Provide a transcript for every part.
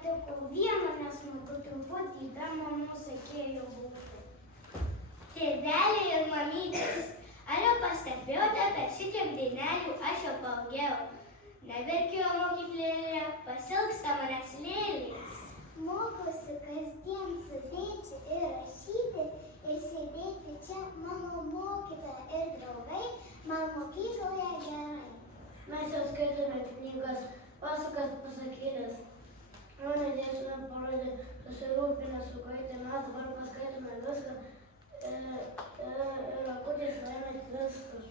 patiko viena nesmagu truputį, dar mamos reikėjo būti. Tėveliai ir mamytės, ar jau pastebėjote, per šitiek dainelių aš jau pailgėjau? Neverkiau mokyklėlėje, pasiilgsta manęs lėlės. Mokosi kasdien sudėti ir rašyti ir sėdėti čia mano mokytoja ir draugai, man mokykloje gerai. Mes jau skaitome knygas, pasakas, pasakėles. Mano dėstytoja parodė susirūpinę su kaitė, mes dabar paskaitome viską ir akutės laimės viskas.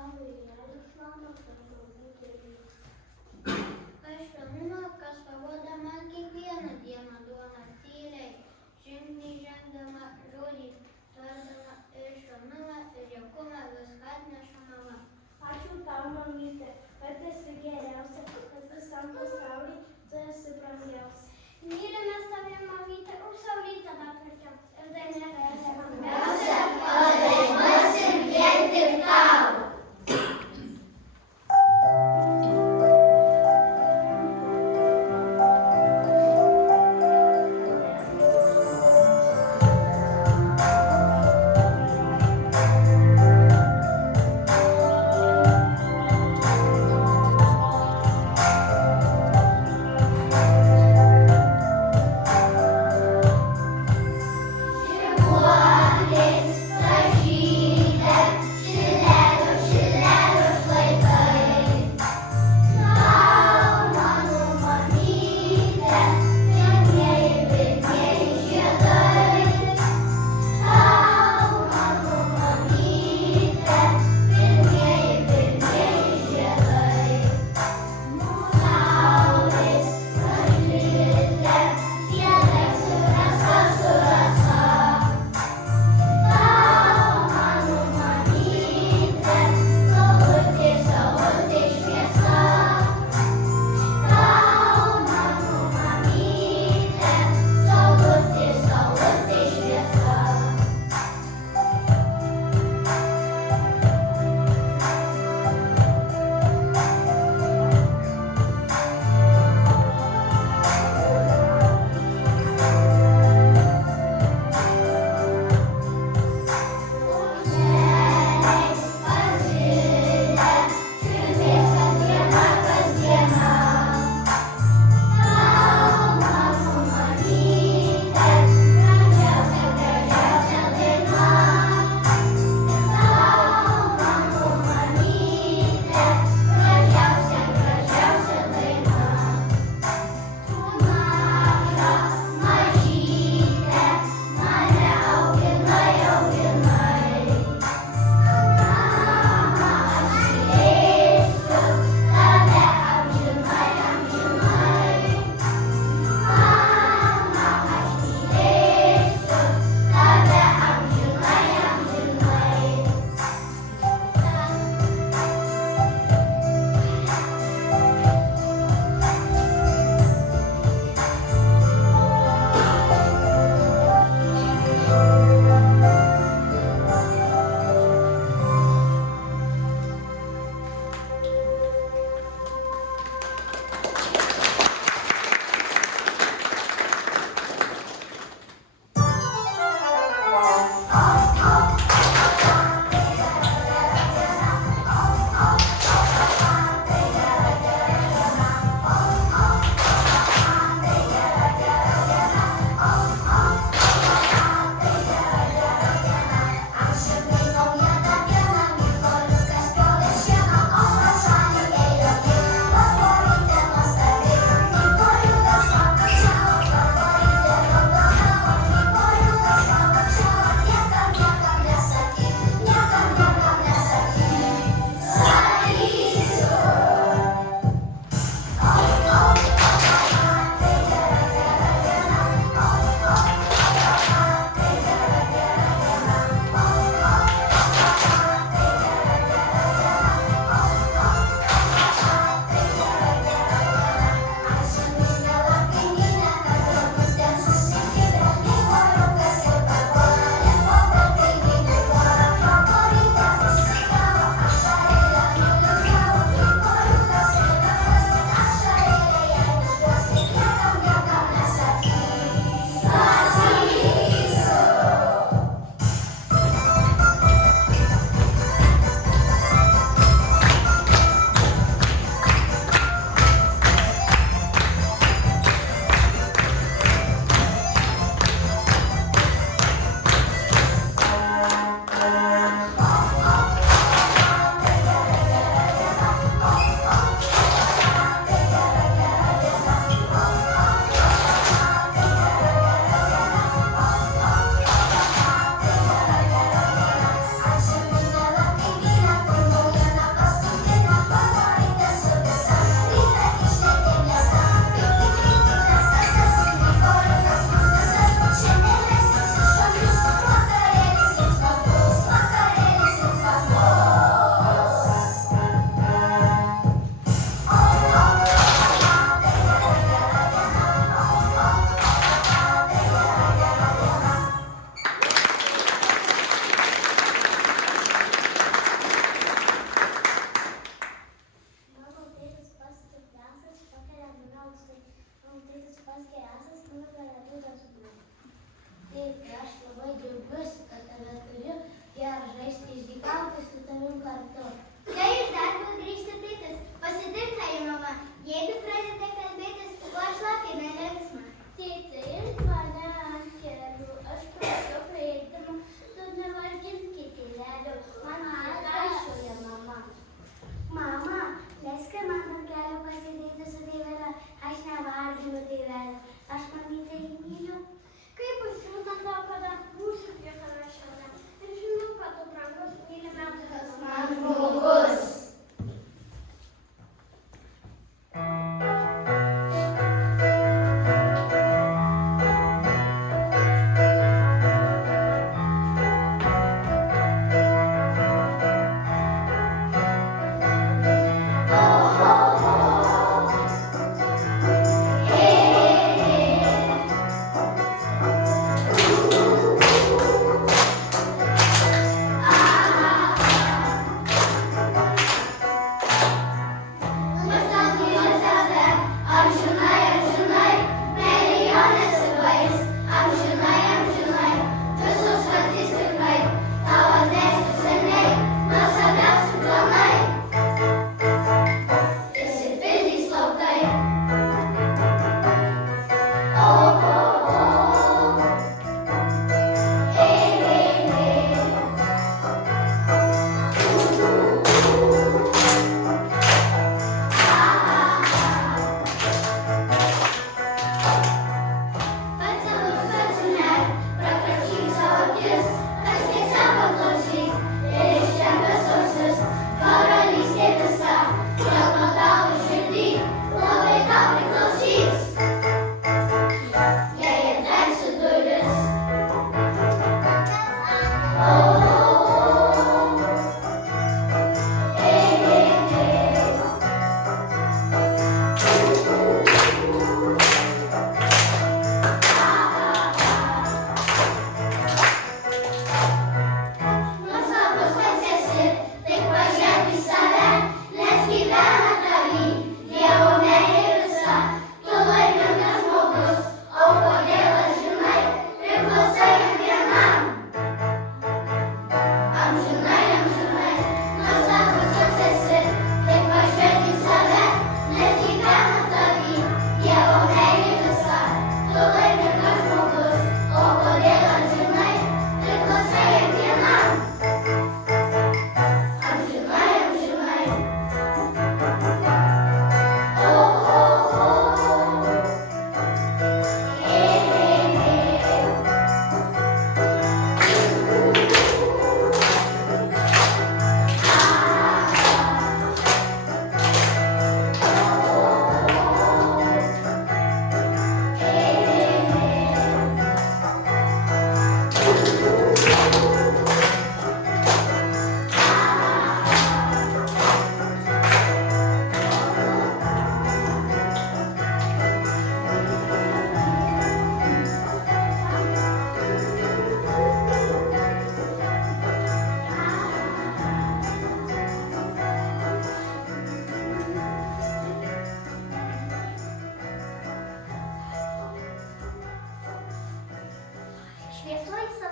tavo įėlės mama, kad galbūt ir vyks. Aš švelnumą, kas pagoda man kiekvieną dieną duona tyliai, žingsnį žengdama, žodį tardama ir švelnumą ir jaukumą viską atneša mama. Ačiū tau, mamyte, kad esi geriausia, kad visam pasauliui tu esi brangiausia. Mylimės tave, mamyte, už saulytę dar kartą. Ir dainuosim. Padainuosim vien tik tau.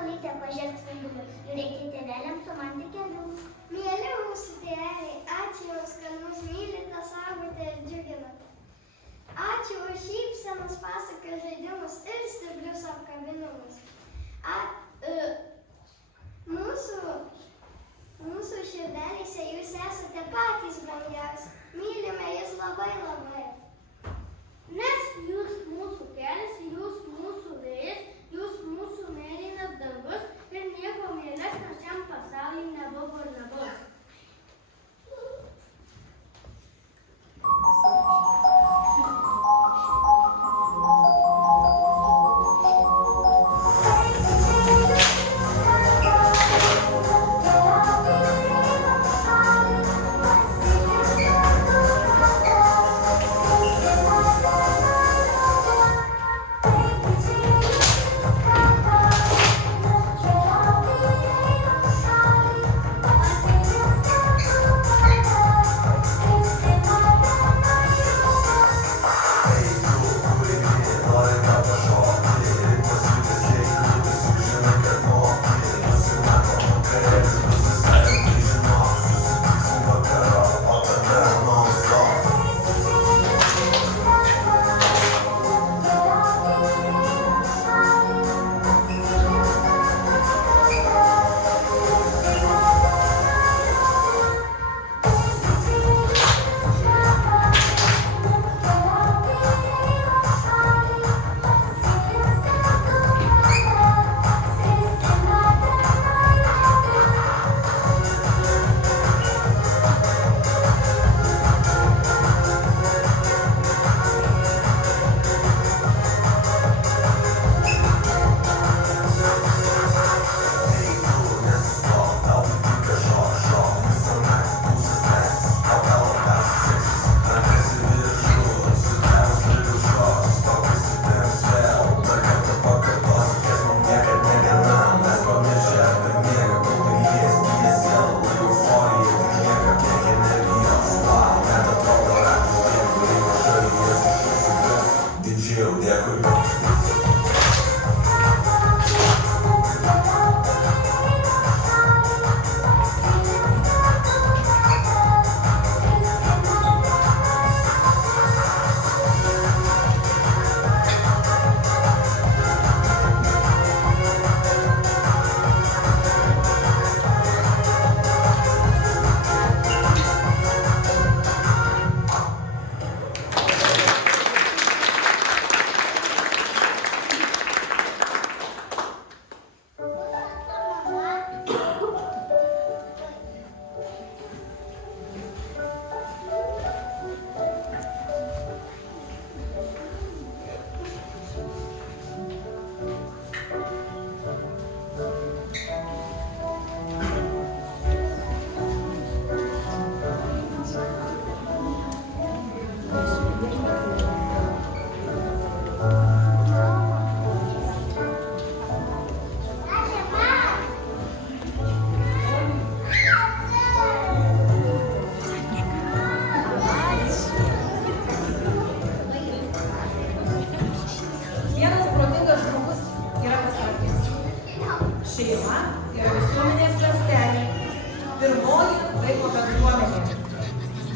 Saulytė pažergs svingumui, žiūrėkite tėveliams su man tik kelių. Mėly mūsų tėveliai, ačiū Jums, kad mus mylite, saugote ir džiuginate. Ačiū už šypsenas, pasakas, žaidimus ir stiprius apkabinimus. Mūsų širdelėse Jūs esate patys brangiausi. Mylime Jūs labai labai. Nes Jūs mūsų kelias, Jūs mūsų vėjas, Jūs mūsų mėlynas dangus ir nieko mielesnio šiam pasaulyje nebuvo ir nebus.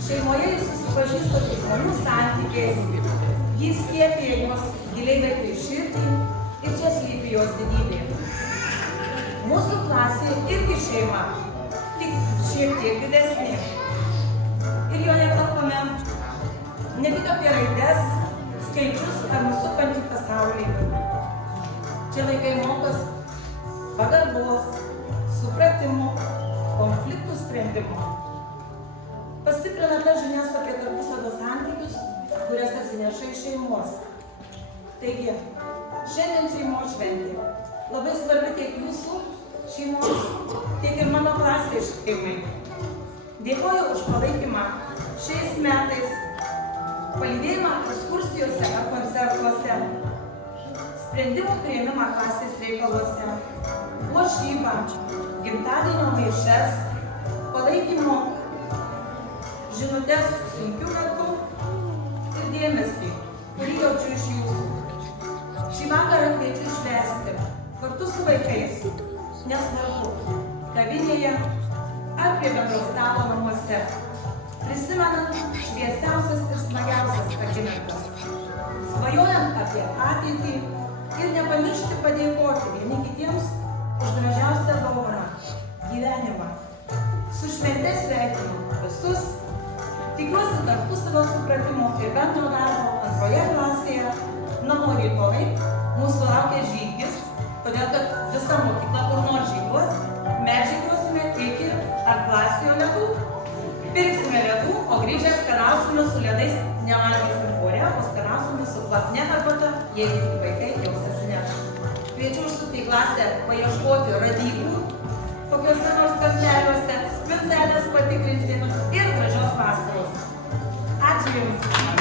Šeimoje jis susipažįsta su žmonių santykiais, jis skiepija juos giliai vaikai širdį ir čia slypi jos didybė. Mūsų klasė irgi šeima, tik šiek tiek didesnė. Ir joje kalbame ne tik apie raides, skaičius ar mūsų supantį pasaulį. Čia vaikai mokos pagarbos, supratimo, konfliktų sprendimo. Pastiprina tas žinias apie tarpusavio santykius, kurias atsineša iš šeimos. Taigi, šiandien šeimos šventė. Labai svarbi tiek jūsų šeimos, tiek ir mano klasės šeimai. Dėkoju už palaikymą šiais metais, palydėjimą ekskursijose ar koncertuose, sprendimų priėmimą klasės reikaluose, puošybą, gimtadienio maišes, palaikymo žinutės sunkių metų ir dėmesį, kurį jaučiu iš jūsų. Šį vakarą kviečiu švęsti kartu su vaikais, nesvarbu, kavinėje ar prie bendro stalo namuose, prisimenant šviesiausias ir smagiausias akimirkas, svajojant apie ateitį ir nepamiršti padėkoti vieni kitiems už gražiausią dovaną – gyvenimą. Su švente sveikinu visus, tikiuosi tarpusavio supratimo ir bendro darbo antroje klasėje. Namo rytoj mūsų laukia žygis, todėl kad visa mokykla kur nors žygiuos, mes žygiuosime iki Arklasijo ledų. Pirksime ledų, o grįžę skanausime su ledais, nevalgysim ore, o skanausime su kvapne arbata, jeigu tik vaikai jausiasi neš. Kviečiu užsukti į klasę paieškoti radyklų, kokiuose nors kampeliuose, spintelės patikrinti ir gražios vasaros. Ačiū Jums!